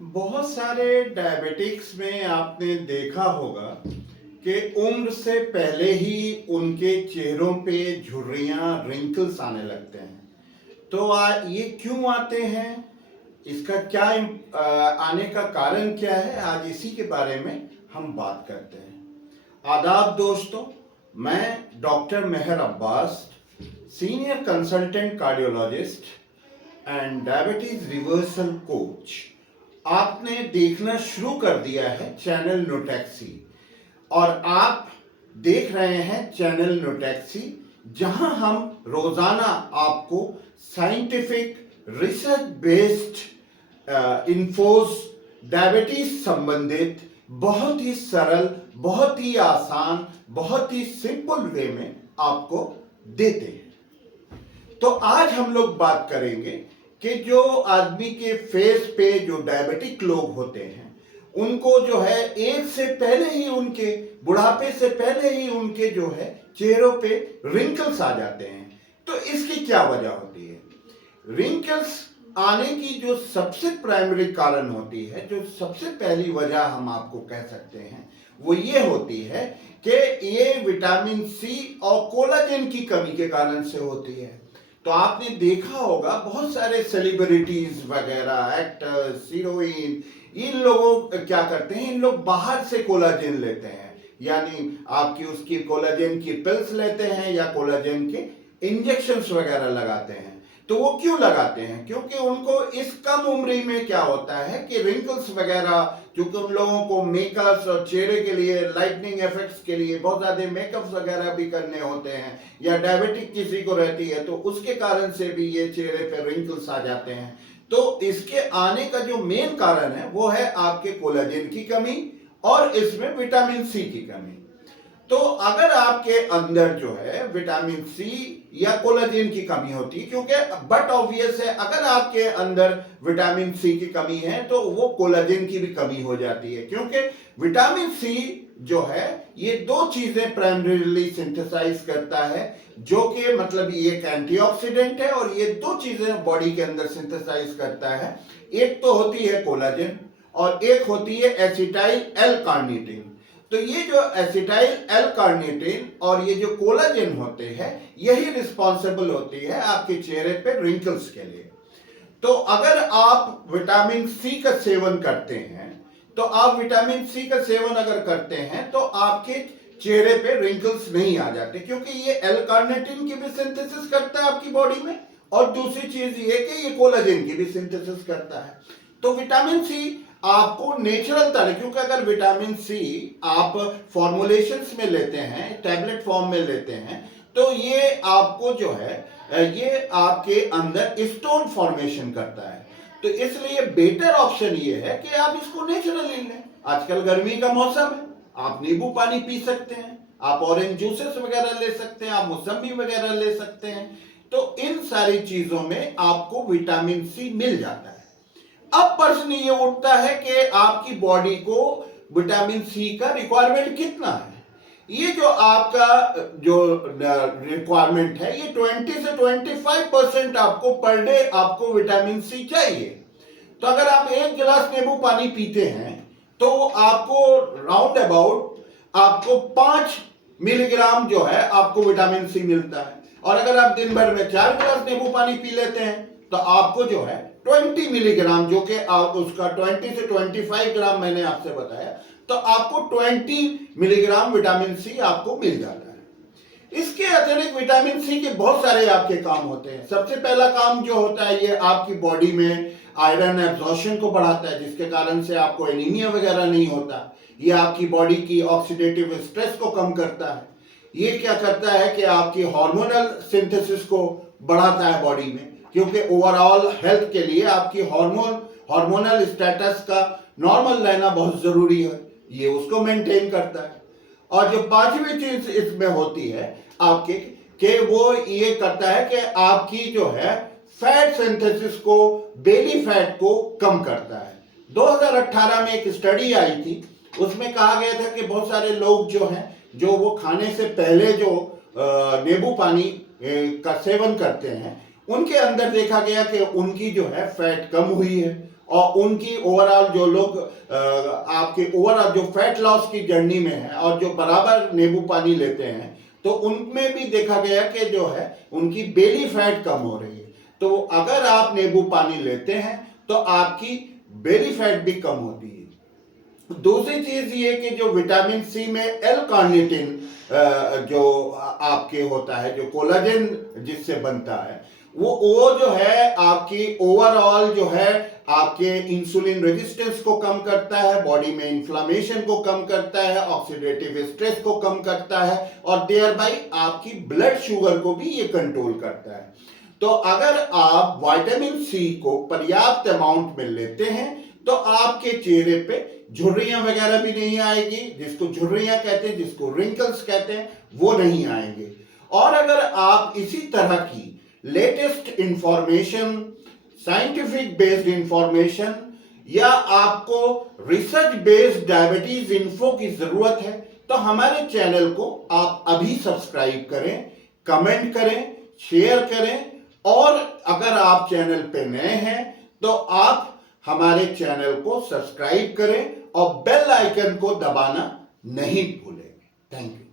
बहुत सारे डायबिटिक्स में आपने देखा होगा कि उम्र से पहले ही उनके चेहरों पे झुर्रियां रिंकल्स आने लगते हैं। तो ये क्यों आते हैं, इसका क्या आने का कारण क्या है, आज इसी के बारे में हम बात करते हैं। आदाब दोस्तों, मैं doctor Meher Abbas, senior consultant cardiologist and diabetes reversal coach. आपने देखना शुरू कर दिया है चैनल न्यूटैक्सी और आप देख रहे हैं चैनल न्यूटैक्सी, जहां हम रोजाना आपको scientific research based infos diabetes संबंधित बहुत ही सरल, बहुत ही आसान, बहुत ही सिंपल वे में आपको देते हैं। तो आज हम लोग बात करेंगे कि जो आदमी के फेस पे जो डायबिटिक लोग होते हैं उनको जो है एज से पहले ही, उनके बुढ़ापे से पहले ही उनके जो है चेहरों पे रिंकल्स आ जाते हैं। तो इसकी क्या वजह होती है? रिंकल्स आने की जो सबसे प्राइमरी कारण होती है, जो सबसे पहली वजह हम आपको कह सकते हैं, वो ये होती है कि ये विटामिन सी और कोलाजन की कमी के कारण से होती है। तो आपने देखा होगा बहुत सारे सेलिब्रिटीज वगैरह, एक्टर्स, हीरोइन, इन लोगों क्या करते हैं, इन लोग बाहर से कोलाजन लेते हैं, यानी आपकी उसकी कोलाजन की पिल्स लेते हैं या कोलाजन के इंजेक्शंस वगैरह लगाते हैं। तो वो क्यों लगाते हैं? क्योंकि उनको इस कम उम्र में क्या होता है कि रिंकल्स वगैरह, क्योंकि उन लोगों को मेकअप्स और चेहरे के लिए लाइटनिंग इफेक्ट्स के लिए बहुत ज्यादा मेकअप्स वगैरह भी करने होते हैं, या डायबिटिक किसी को रहती है तो उसके कारण से भी ये चेहरे पे रिंकल्स आ जाते हैं। तो इसके आने का जो मेन कारण है वो है आपके कोलाजन की कमी और इसमें विटामिन सी की कमी। तो अगर आपके अंदर जो है विटामिन सी या कोलाजन की कमी होती है, क्योंकि बट ऑब्वियस है अगर आपके अंदर विटामिन सी की कमी है तो वो कोलाजन की भी कमी हो जाती है, क्योंकि विटामिन सी जो है ये दो चीजें प्राइमरीली सिंथेसाइज करता है, जो कि मतलब ये एक एंटीऑक्सीडेंट है और ये दो चीजें बॉडी के अंदर सिंथेसाइज करता है। एक तो होती है कोलाजन और एक होती है एसिटाइल एल कार्निटिन। तो ये जो एसिटाइल एल कार्निटिन और ये जो कोलाजन होते हैं यही रिस्पॉन्सिबल होती है आपके चेहरे पे रिंकल्स के लिए। तो अगर आप विटामिन सी का सेवन करते हैं, तो आप विटामिन सी का सेवन अगर करते हैं तो आपके चेहरे पे रिंकल्स नहीं आ जाते, क्योंकि ये एल कार्निटिन की भी सिंथेसिस करता है आपकी बॉडी में और दूसरी चीज ये कि ये कोलाजन की भी सिंथेसिस करता है। तो विटामिन सी आपको नेचुरल तरह, क्योंकि अगर विटामिन सी आप फॉर्मुलेशंस में लेते हैं, टैबलेट फॉर्म में लेते हैं, तो ये आपको जो है ये आपके अंदर स्टोन फॉर्मेशन करता है। तो इसलिए बेटर ऑप्शन ये है कि आप इसको नेचुरली लें। आजकल गर्मी का मौसम है, आप नींबू पानी पी सकते हैं, आप ऑरेंज जूसेस वगैरह ले सकते हैं, आप मौसमी वगैरह ले सकते हैं। तो इन सारी चीजों में आपको विटामिन सी मिल जाता है। अब प्रश्न ये उठता है कि आपकी बॉडी को विटामिन सी का रिक्वायरमेंट कितना है। ये जो आपका जो रिक्वायरमेंट है ये 20 से 25% आपको पर डे आपको विटामिन सी चाहिए। तो अगर आप एक गिलास नींबू पानी पीते हैं तो आपको राउंड अबाउट आपको 5 मिलीग्राम जो है आपको विटामिन सी मिलता है। और अगर आप दिन भर में 4 गिलास नींबू पानी पी लेते हैं तो आपको जो है 20 मिलीग्राम, जो कि आप उसका 20 से 25 ग्राम मैंने आपसे बताया, तो आपको 20 मिलीग्राम विटामिन सी आपको मिल जाता है। इसके अतिरिक्त विटामिन सी के बहुत सारे आपके काम होते हैं। सबसे पहला काम जो होता है ये आपकी बॉडी में आयरन एब्जॉर्प्शन को बढ़ाता है, जिसके कारण से आपको एनीमिया वगैरह नहीं होता। ये आपकी बॉडी की ऑक्सीडेटिव स्ट्रेस को कम करता है। ये क्या करता है कि आपकी हार्मोनल सिंथेसिस को बढ़ाता है बॉडी में, क्योंकि ओवरऑल हेल्थ के लिए आपकी हार्मोनल स्टेटस का नॉर्मल रहना बहुत जरूरी है, ये उसको मेंटेन करता है। और जो पांचवी चीज इसमें होती है आपके कि वो ये करता है कि आपकी जो है फैट सिंथेसिस को, बेली फैट को कम करता है। 2018 में एक स्टडी आई थी, उसमें कहा गया था कि बहुत सारे लोग जो हैं, जो वो खाने से पहले जो नींबू पानी का सेवन करते हैं, उनके अंदर देखा गया कि उनकी जो है फैट कम हुई है और उनकी ओवरऑल जो लोग आपके ओवरऑल जो फैट लॉस की जर्नी में है और जो बराबर नींबू पानी लेते हैं, तो उनमें भी देखा गया कि जो है उनकी बेली फैट कम हो रही है। तो अगर आप नींबू पानी लेते हैं तो आपकी बेली फैट भी कम होती है। दूसरी चीज ये कि जो विटामिन सी में एल कार्निटिन जो आपके होता है, जो कोलाजन जिससे बनता है, वो जो है आपकी ओवरऑल जो है आपके इंसुलिन रेजिस्टेंस को कम करता है, बॉडी में इन्फ्लामेशन को कम करता है, ऑक्सीडेटिव स्ट्रेस को कम करता है और देयर बाई आपकी ब्लड शुगर को भी ये कंट्रोल करता है। तो अगर आप विटामिन सी को पर्याप्त अमाउंट में लेते हैं तो आपके चेहरे पे झुर्रियां वगैरह भी नहीं आएगी, जिसको झुर्रियां कहते हैं, जिसको रिंकल्स कहते हैं, वो नहीं आएंगे। और अगर आप इसी तरह की latest information, scientific based information या आपको रिसर्च बेस्ड डायबिटीज इन्फो की जरूरत है तो हमारे चैनल को आप अभी सब्सक्राइब करें, कमेंट करें, शेयर करें। और अगर आप चैनल पे नए हैं तो आप हमारे चैनल को सब्सक्राइब करें और बेल आइकन को दबाना नहीं भूलें। Thank you.